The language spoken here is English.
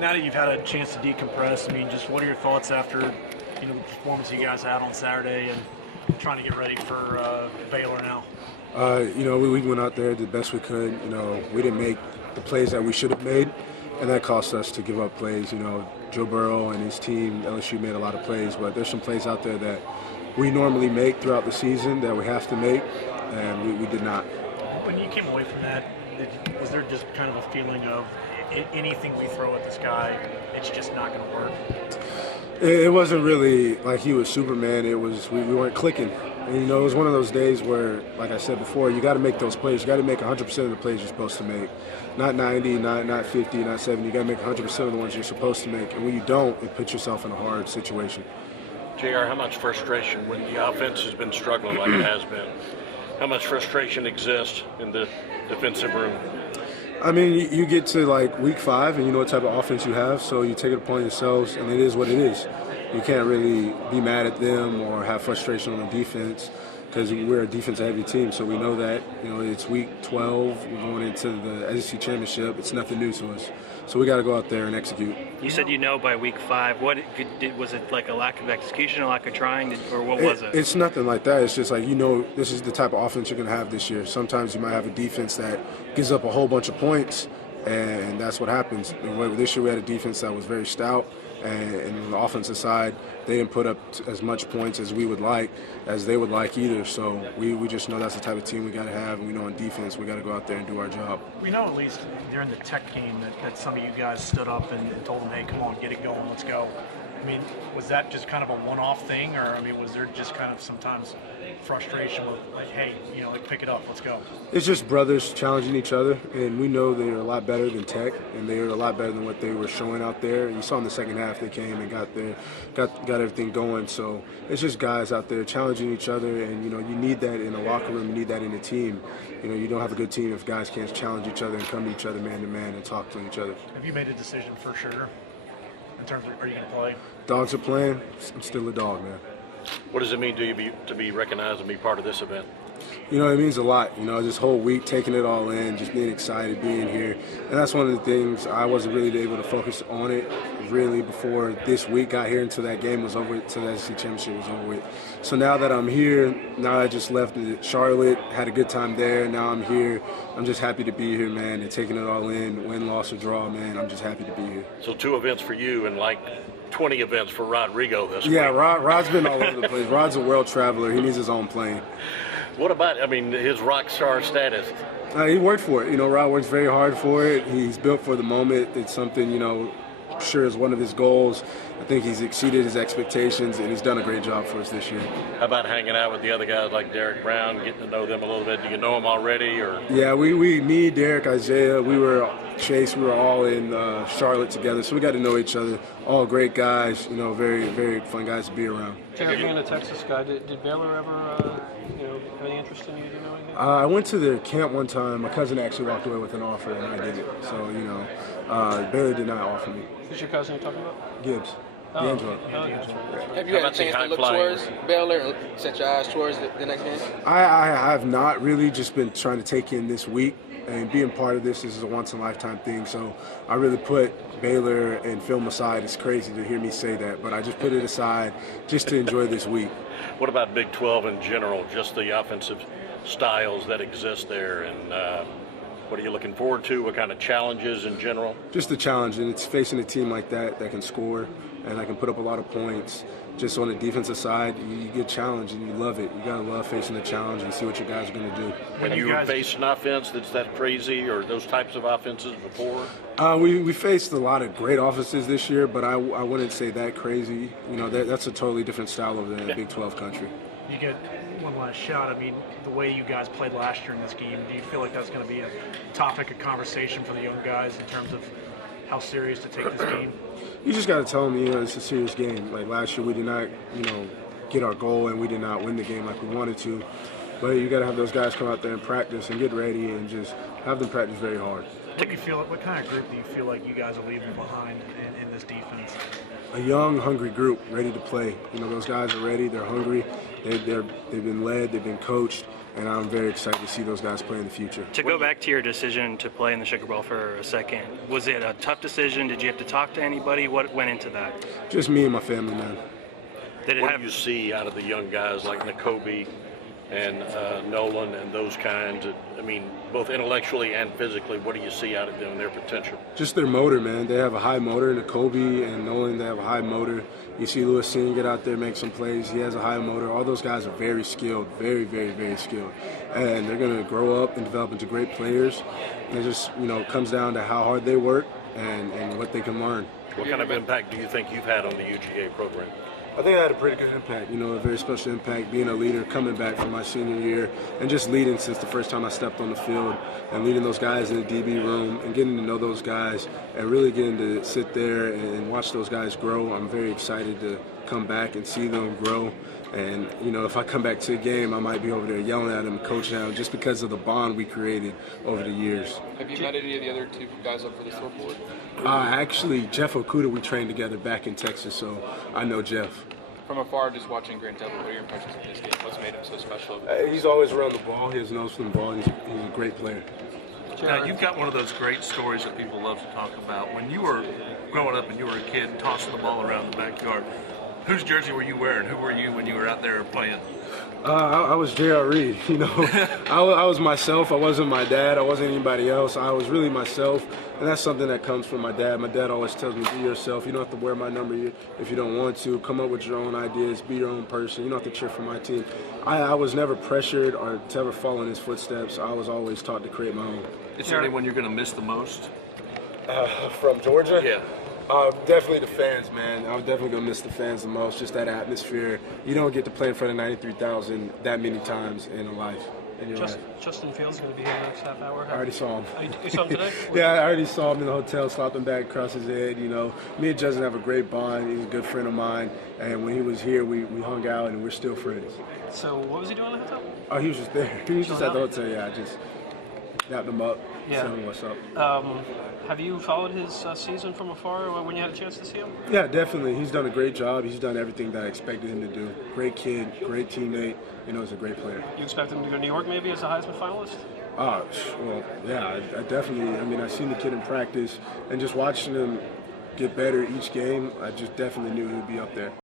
Now that you've had a chance to decompress, I mean, just what are your thoughts after, the performance you guys had on Saturday and trying to get ready for Baylor now? We went out there, did the best we could. We didn't make the plays that we should have made, and that cost us to give up plays. Joe Burrow and his team, LSU, made a lot of plays, but there's some plays out there that we normally make throughout the season that we have to make, and we did not. When you came away from that, was there just kind of a feeling of anything we throw at this guy, it's just not going to work? It wasn't really like he was Superman. It was we weren't clicking. And, it was one of those days where, like I said before, you got to make those plays. You got to make 100% of the plays you're supposed to make. Not 90, not 50, not 70. You got to make 100% of the ones you're supposed to make. And when you don't, it puts yourself in a hard situation. JR, how much frustration when the offense has been struggling like it has been? How much frustration exists in the defensive room? I mean, you get to like week 5 and you know what type of offense you have, so you take it upon yourselves, and it is what it is. You can't really be mad at them or have frustration on the defense because we're a defense-heavy team, so we know that. It's week 12, we're going into the SEC championship. It's nothing new to us, so we got to go out there and execute. You said by week 5. What was it, like a lack of execution, a lack of trying, or what was it? It's nothing like that. It's just like this is the type of offense you're going to have this year. Sometimes you might have a defense that gives up a whole bunch of points, and that's what happens. This year we had a defense that was very stout, and on the offensive side, they didn't put up as much points as we would like, as they would like either. So we just know that's the type of team we got to have, and we know on defense we got to go out there and do our job. We know at least during the Tech game that some of you guys stood up and told them, hey, come on, get it going, let's go. I mean, was that just kind of a one-off thing, or was there just kind of sometimes frustration with like, hey, pick it up, let's go? It's just brothers challenging each other, and we know they're a lot better than Tech, and they're a lot better than what they were showing out there. And you saw in the second half they came and got everything going. So it's just guys out there challenging each other, and you need that in a locker room, you need that in a team. You don't have a good team if guys can't challenge each other and come to each other man to man and talk to each other. Have you made a decision for sure in terms of are you going to play? Dogs are playing. I'm still a dog, man. What does it mean to be recognized and be part of this event? It means a lot. This whole week, taking it all in, just being excited, being here. And that's one of the things I wasn't really able to focus on it really before this week got here until that game was over, until the SEC championship was over with. So now that I'm here, now I just left Charlotte, had a good time there. Now I'm here. I'm just happy to be here, man, and taking it all in, win, loss, or draw, man. I'm just happy to be here. So 2 events for you and like 20 events for Rodrigo this week. Yeah, Rod's been all over the place. Rod's a world traveler. He needs his own plane. What about, his rock star status? He worked for it. Rod works very hard for it. He's built for the moment. It's something, I'm sure is one of his goals. I think he's exceeded his expectations, and he's done a great job for us this year. How about hanging out with the other guys like Derek Brown, getting to know them a little bit? Do you know them already? Or? Yeah, me, Derek, Isaiah, Chase, we were all in Charlotte together, so we got to know each other. All great guys, very, very fun guys to be around. Derek, being a Texas guy, did Baylor ever, have any interest in you? Do you know anything? I went to their camp one time. My cousin actually walked away with an offer, and I didn't. So, Baylor did not offer me. Who's your cousin you're talking about? Gibbs. D'Angelo. Have you had a chance to look towards Baylor and set your eyes towards the next game? I have not really, just been trying to take in this week, and being part of this is a once-in-a-lifetime thing. So I really put Baylor and film aside. It's crazy to hear me say that, but I just put it aside just to enjoy this week. What about Big 12 in general, just the offensive styles that exist there, and what are you looking forward to? What kind of challenges in general? Just the challenge, and it's facing a team like that can score and that can put up a lot of points. Just on the defensive side, you get challenged and you love it. You gotta love facing the challenge and see what your guys are gonna do. When you faced an offense that's that crazy, or those types of offenses before? We faced a lot of great offenses this year, but I wouldn't say that crazy. That's a totally different style of the Big 12 country. You get one last shot. The way you guys played last year in this game, do you feel like that's going to be a topic of conversation for the young guys in terms of how serious to take this game? You just got to tell them, it's a serious game. Like last year, we did not, get our goal, and we did not win the game like we wanted to. But you got to have those guys come out there and practice and get ready, and just have them practice very hard. What kind of group do you feel like you guys are leaving behind in this defense? A young, hungry group ready to play. Those guys are ready. They're hungry. They've been led. They've been coached, and I'm very excited to see those guys play in the future. To go back to your decision to play in the Sugar Bowl for a second, was it a tough decision? Did you have to talk to anybody? What went into that? Just me and my family, man. What do you see out of the young guys like Nakobe and Nolan and those kinds? I mean, both intellectually and physically, what do you see out of them, their potential? Just their motor, man. They have a high motor. Nakobe and Nolan, they have a high motor. You see Lewis Singh get out there, make some plays. He has a high motor. All those guys are very skilled, very, very, very skilled. And they're going to grow up and develop into great players. And it just, comes down to how hard they work and what they can learn. What kind of impact do you think you've had on the UGA program? I think I had a pretty good impact, a very special impact, being a leader, coming back from my senior year, and just leading since the first time I stepped on the field, and leading those guys in the DB room, and getting to know those guys, and really getting to sit there and watch those guys grow. I'm very excited to come back and see them grow. And, if I come back to a game, I might be over there yelling at them, coaching at them, just because of the bond we created over the years. Have you met any of the other two guys up for the scoreboard? Actually, Jeff Okuda, we trained together back in Texas, so I know Jeff. From afar, just watching Grant Delpit, what are your impressions of this game? What's made him so special? He's always around the ball. He has nose for the ball. He's a great player. Now, you've got one of those great stories that people love to talk about. When you were growing up and you were a kid tossing the ball around the backyard, whose jersey were you wearing? Who were you when you were out there playing? I was J.R. Reed, I was myself. I wasn't my dad. I wasn't anybody else. I was really myself, and that's something that comes from my dad. My dad always tells me, be yourself. You don't have to wear my number if you don't want to. Come up with your own ideas. Be your own person. You don't have to cheer for my team. I was never pressured or to ever follow in his footsteps. I was always taught to create my own. Is there anyone you're going to miss the most? From Georgia? Yeah. Definitely the fans, man. I'm definitely going to miss the fans the most, just that atmosphere. You don't get to play in front of 93,000 that many times in a life. Justin Fields is going to be here the next half hour. I already saw him. You saw him today? Yeah, I already saw him in the hotel, slapped him back across his head. Me and Justin have a great bond. He's a good friend of mine. And when he was here, we hung out, and we're still friends. So what was he doing in the hotel? Oh, he was just there. He was just at the hotel, yeah. I just dapped him up, Yeah. told him what's up. Have you followed his season from afar when you had a chance to see him? Yeah, definitely. He's done a great job. He's done everything that I expected him to do. Great kid, great teammate. He's a great player. You expect him to go to New York maybe as a Heisman finalist? Well, yeah, I definitely. I've seen the kid in practice, and just watching him get better each game, I just definitely knew he'd be up there.